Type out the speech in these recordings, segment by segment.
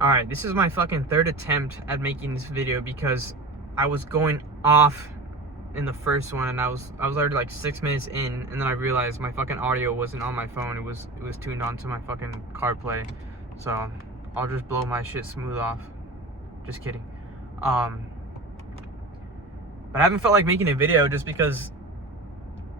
Alright, this is my fucking third attempt at making this video because I was going off in the first one and I was already like 6 minutes in, and then I realized my fucking audio wasn't on my phone. It was tuned onto my fucking CarPlay. So I'll just blow my shit smooth off. Just kidding. But I haven't felt like making a video just because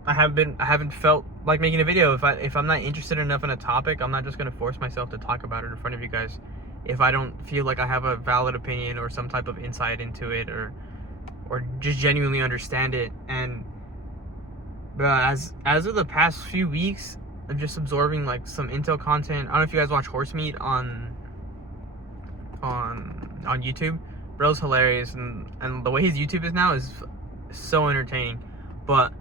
I haven't felt like making a video. If I'm not interested enough in a topic, I'm not just gonna force myself to talk about it in front of you guys if I don't feel like I have a valid opinion or some type of insight into it, or just genuinely understand it. And as of the past few weeks, I'm just absorbing like some intel content. I don't know if you guys watch Horse Meat on YouTube. Bro's hilarious, and the way his YouTube is now is so entertaining. But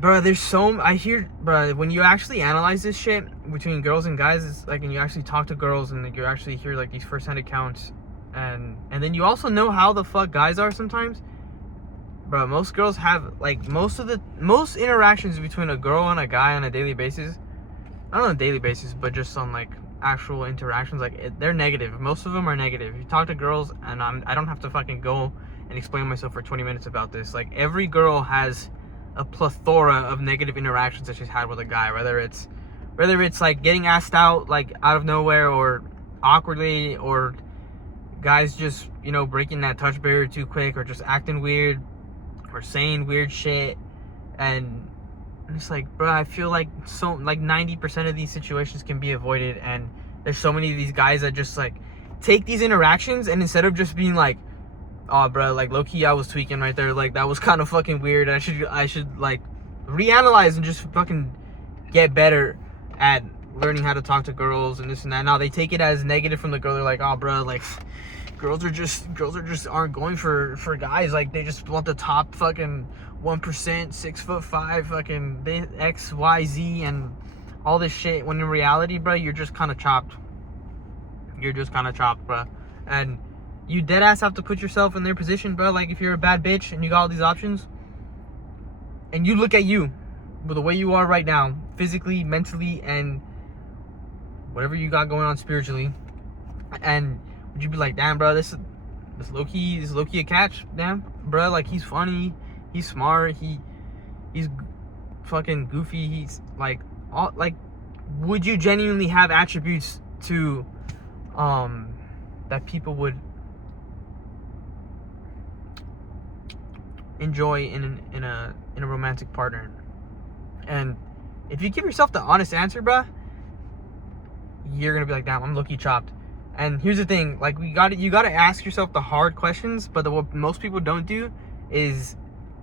bro, I hear, bro, when you actually analyze this shit between girls and guys, it's like, and you actually talk to girls and you actually hear like these first-hand accounts, and then you also know how the fuck guys are sometimes. Bro, most girls have like most interactions between a girl and a guy on a daily basis. Not on a daily basis, but just on like actual interactions, like they're negative. Most of them are negative. You talk to girls, and I don't have to fucking go and explain myself for 20 minutes about this. Like, every girl has a plethora of negative interactions that she's had with a guy, whether it's like getting asked out like out of nowhere or awkwardly, or guys just, you know, breaking that touch barrier too quick, or just acting weird or saying weird shit. And it's like, bro, I feel like 90% of these situations can be avoided, and there's so many of these guys that just like take these interactions, and instead of just being like, oh, bro, like, low-key, I was tweaking right there, like, that was kind of fucking weird, I should like reanalyze and just fucking get better at learning how to talk to girls and this and that. Now they take it as negative from the girl. They're like, oh, bro, like, girls are just aren't going for guys, like, they just want the top fucking 1%, 6'5", fucking XYZ and all this shit, when in reality, bro, you're just kind of chopped, bro. And you dead ass have to put yourself in their position, bro. Like, if you're a bad bitch and you got all these options, and you look at you with the way you are right now, physically, mentally, and whatever you got going on spiritually, and would you be like, damn, bro, this low-key a catch, damn, bro, like, he's funny, he's smart, he's fucking goofy, he's like, all, like, would you genuinely have attributes to that people would enjoy in a romantic partner? And if you give yourself the honest answer, bruh, you're gonna be like, damn, I'm low-key chopped. And here's the thing, like, you gotta ask yourself the hard questions. But what most people don't do is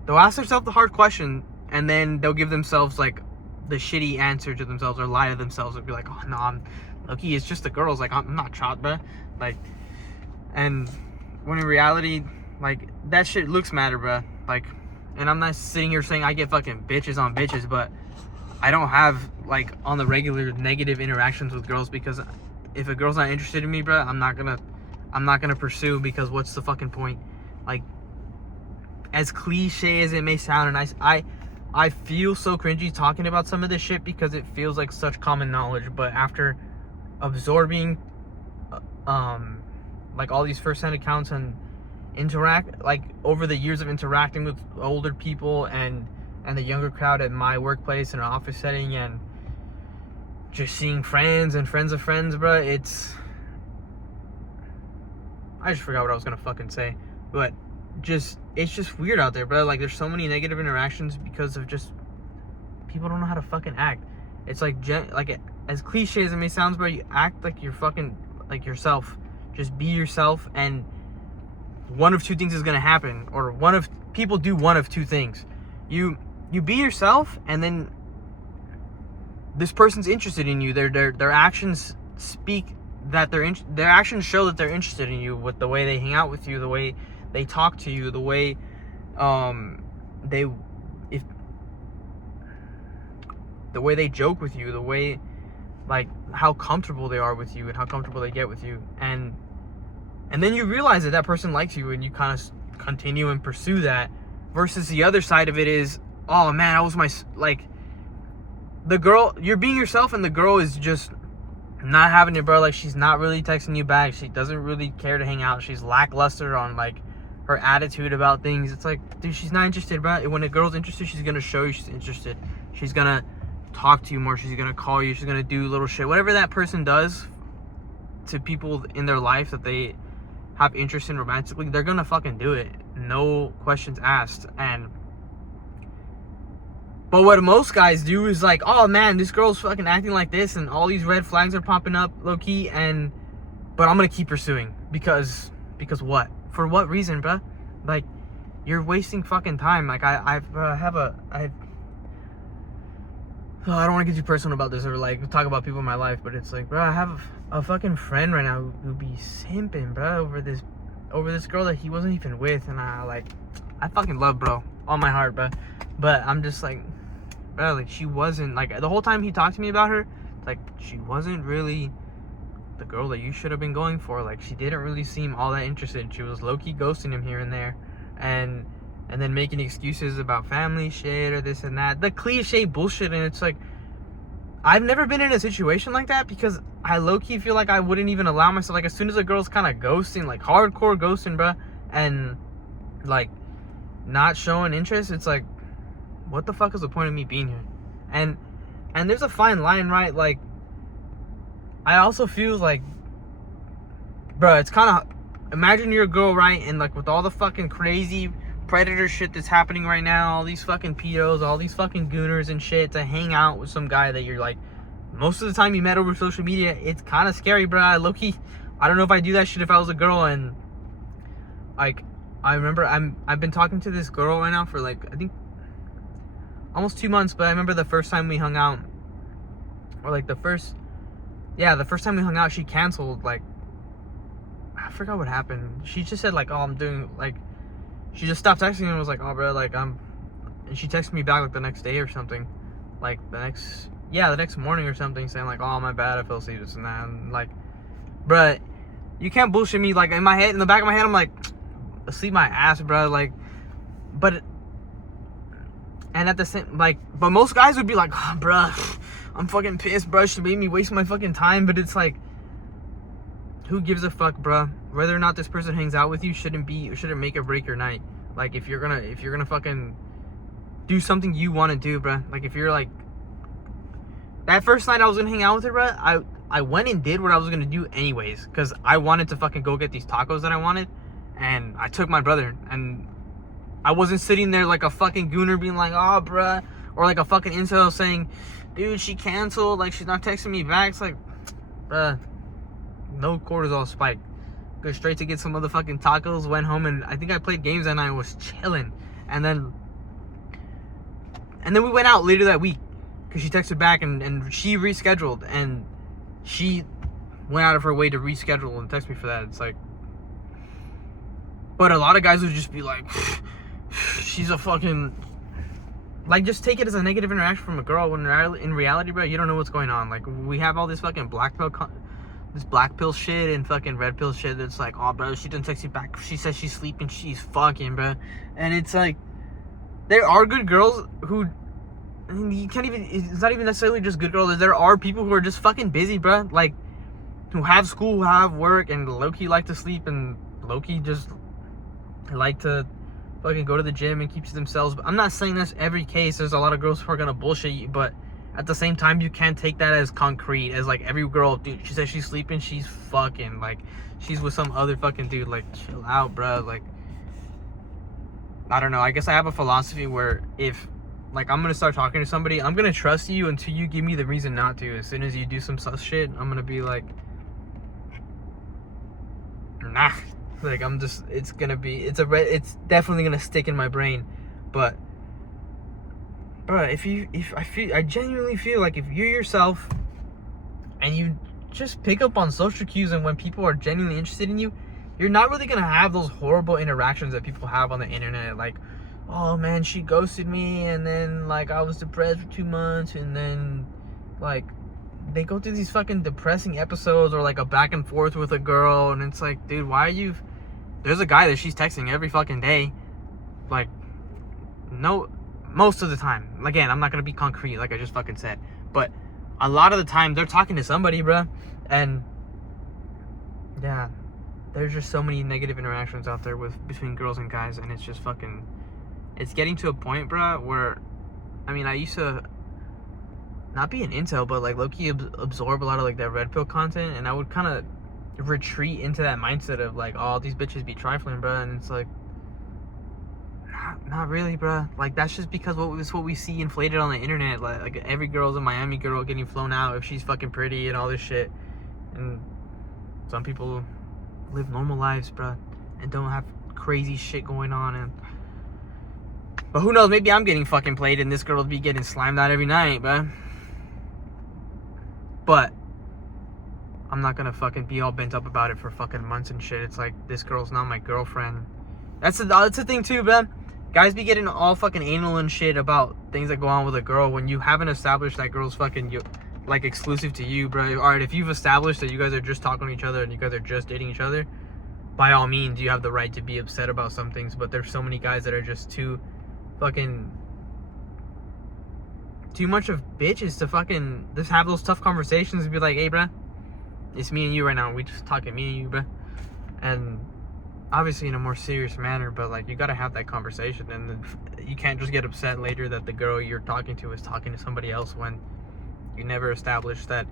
they'll ask themselves the hard question, and then they'll give themselves like the shitty answer to themselves, or lie to themselves, and be like, oh no, I'm low-key, it's just the girls, like, I'm not chopped, bruh. Like, and when in reality, like, that shit looks matter, bruh. Like, and I'm not sitting here saying I get fucking bitches on bitches, but I don't have, like, on the regular negative interactions with girls, because if a girl's not interested in me, bruh, I'm not gonna pursue, because what's the fucking point? Like, as cliche as it may sound, and I feel so cringy talking about some of this shit because it feels like such common knowledge, but after absorbing like all these first-hand accounts and like over the years of interacting with older people and the younger crowd at my workplace in an office setting, and just seeing friends and friends of friends, bro, I just forgot what I was gonna fucking say, but it's just weird out there, bro. Like, there's so many negative interactions because of just people don't know how to fucking act. It's like, as cliche as it may sound, bro, you act like you're fucking like yourself. Just be yourself, and one of two things is gonna happen, or people do one of two things. You be yourself, and then this person's interested in you. Their actions speak that their actions show that they're interested in you, with the way they hang out with you, the way they talk to you, the way the way they joke with you, the way, like, how comfortable they are with you and how comfortable they get with you, and then you realize that person likes you, and you kind of continue and pursue that. Versus the other side of it is, oh man, that was my, like, the girl, you're being yourself, and the girl is just not having it, bro. Like, she's not really texting you back. She doesn't really care to hang out. She's lackluster on, like, her attitude about things. It's like, dude, she's not interested, bro. When a girl's interested, she's gonna show you she's interested. She's gonna talk to you more. She's gonna call you. She's gonna do little shit. Whatever that person does to people in their life that they have interest in romantically, they're gonna fucking do it. No questions asked. But what most guys do is like, oh man, this girl's fucking acting like this and all these red flags are popping up low-key, but I'm gonna keep pursuing because what? For what reason, bruh? Like, you're wasting fucking time. Like, I don't want to get too personal about this or like talk about people in my life, but it's like, bro, I have a fucking friend right now who be simping, bro, over this girl that he wasn't even with, and I fucking love, bro, all my heart, bro. But I'm just like, bro, like, she wasn't, like, the whole time he talked to me about her, like, she wasn't really the girl that you should have been going for. Like, she didn't really seem all that interested. She was low-key ghosting him here and there, and then making excuses about family shit or this and that, the cliche bullshit. And it's like, I've never been in a situation like that because I low-key feel like I wouldn't even allow myself, like, as soon as a girl's kind of ghosting, like hardcore ghosting, bro, and like not showing interest, it's like, what the fuck is the point of me being here? And there's a fine line, right? Like, I also feel like, bro, it's kind of, imagine you're a girl, right? And like, with all the fucking crazy predator shit that's happening right now, all these fucking pedos, all these fucking gooners and shit, to hang out with some guy that you're like, most of the time you met over social media, it's kind of scary, bro. Low-key, I don't know if I'd do that shit if I was a girl. And like, I remember I've been talking to this girl right now for like, I think almost 2 months, but I remember the first time we hung out, or like the first time we hung out, she canceled. Like, I forgot what happened. She just said like, oh, I'm doing, like, she just stopped texting me and was like, oh, bro, like, and she texted me back like the next day or something, like the next morning or something, saying like, oh, my bad, I fell asleep, this and that. And like, bro, you can't bullshit me. Like, in the back of my head, I'm like, asleep my ass, bro. Like, but, and at the same, like, but most guys would be like, oh, bro, I'm fucking pissed, bro, she made me waste my fucking time. But it's like, who gives a fuck, bro? Whether or not this person hangs out with you shouldn't make or break your night. Like, if you're gonna fucking do something you want to do, bro. Like, if you're like, that first night I was gonna hang out with her, bro, I went and did what I was gonna do anyways, because I wanted to fucking go get these tacos that I wanted, and I took my brother, and I wasn't sitting there like a fucking gooner being like, oh, bro, or like a fucking incel saying, dude, she canceled, like, she's not texting me back. It's like, bruh, no cortisol spike. Go straight to get some motherfucking tacos, went home, and I think I played games that night and was chilling. And then we went out later that week because she texted back and she rescheduled, and she went out of her way to reschedule and text me for that. It's like, but a lot of guys would just be like, she's a fucking, like, just take it as a negative interaction from a girl, when in reality, bro, you don't know what's going on. Like, we have all this fucking black pill shit and fucking red pill shit that's like, oh, bro, she didn't text you back, she says she's sleeping, she's fucking, bro. And it's like, there are good girls who, I mean, you can't even, it's not even necessarily just good girls, there are people who are just fucking busy, bro, like, who have school, who have work, and low-key like to sleep, and low-key just like to fucking go to the gym and keep to themselves. But I'm not saying that's every case. There's a lot of girls who are gonna bullshit you, but at the same time, you can't take that as concrete, as like every girl, dude, she says she's sleeping, she's fucking, like, she's with some other fucking dude. Like, chill out, bro. Like, I don't know, I guess I have a philosophy where if, like, I'm gonna start talking to somebody, I'm gonna trust you until you give me the reason not to. As soon as you do some sus shit, I'm gonna be like, nah. Like, I'm just, it's definitely gonna stick in my brain. But, bro, I genuinely feel like if you're yourself and you just pick up on social cues, and when people are genuinely interested in you, you're not really gonna have those horrible interactions that people have on the internet. Like, oh man, she ghosted me, and then like I was depressed for 2 months, and then like they go through these fucking depressing episodes, or like a back and forth with a girl, and it's like, dude, why are you, there's a guy that she's texting every fucking day, like, no, most of the time. Again, I'm not gonna be concrete like I just fucking said, but a lot of the time they're talking to somebody, bruh. And yeah, there's just so many negative interactions out there between girls and guys, and it's just fucking, it's getting to a point, bruh, where, I mean, I used to not be an incel, but like low-key absorb a lot of like that red pill content, and I would kind of retreat into that mindset of like, oh, these bitches be trifling, bruh, and it's like, not really, bruh. Like, that's just because what we see inflated on the internet. Like every girl's a Miami girl getting flown out if she's fucking pretty and all this shit. And some people live normal lives, bruh, and don't have crazy shit going on. And but who knows? Maybe I'm getting fucking played, and this girl will be getting slimed out every night, bruh. But I'm not gonna fucking be all bent up about it for fucking months and shit. It's like, this girl's not my girlfriend. That's the thing too, bruh. Guys be getting all fucking anal and shit about things that go on with a girl when you haven't established that girl's fucking like exclusive to you, bro. Alright, if you've established that you guys are just talking to each other and you guys are just dating each other, by all means, you have the right to be upset about some things. But there's so many guys that are just too fucking too much of bitches to fucking just have those tough conversations and be like, hey, bro, it's me and you right now. We just talking me and you, bro. And obviously in a more serious manner, but like, you gotta have that conversation, and you can't just get upset later that the girl you're talking to is talking to somebody else when you never established that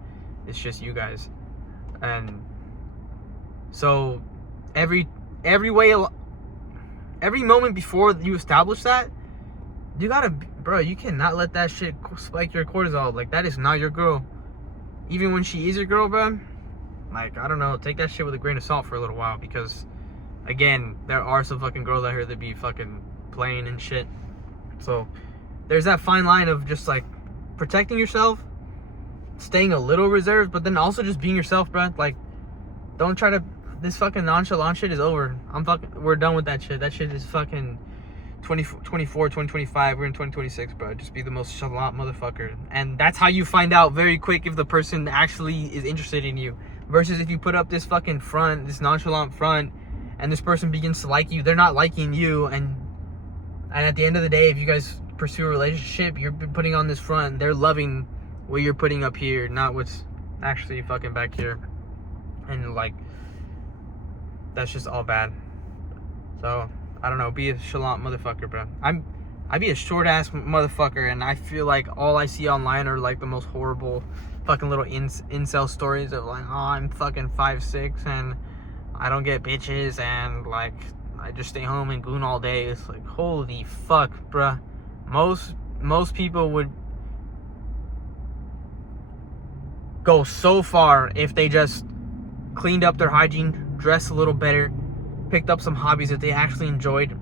it's just you guys. And so every moment before you establish that, you gotta, bro, you cannot let that shit spike your cortisol. Like, that is not your girl. Even when she is your girl, bro, like, I don't know, take that shit with a grain of salt for a little while, because again, there are some fucking girls out here that be fucking playing and shit. So there's that fine line of just like protecting yourself, staying a little reserved, but then also just being yourself, bro. Like, don't try to, this fucking nonchalant shit is over. We're done with that shit. That shit is fucking 2024, 2025. We're in 2026, bro. Just be the most chalant motherfucker. And that's how you find out very quick if the person actually is interested in you. Versus if you put up this fucking front, this nonchalant front, and this person begins to like you, they're not liking you, and at the end of the day, if you guys pursue a relationship, you're putting on this front, they're loving what you're putting up here, not what's actually fucking back here. And like, that's just all bad. So I don't know, be a chalant motherfucker, bro. I be a short ass motherfucker, and I feel like all I see online are like the most horrible fucking little incel stories of like, oh, I'm fucking 5'6" and I don't get bitches, and like, I just stay home and goon all day. It's like, holy fuck, bruh. Most people would go so far if they just cleaned up their hygiene, dressed a little better, picked up some hobbies that they actually enjoyed,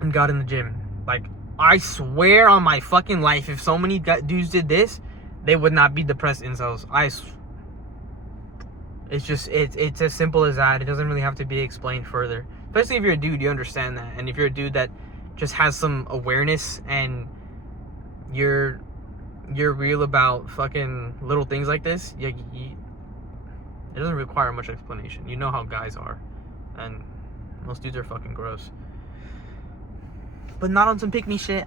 and got in the gym. Like, I swear on my fucking life, if so many dudes did this, they would not be depressed incels. It's just, it's as simple as that. It doesn't really have to be explained further. Especially if you're a dude, you understand that. And if you're a dude that just has some awareness and you're real about fucking little things like this, it doesn't require much explanation. You know how guys are. And most dudes are fucking gross. But not on some pick-me shit.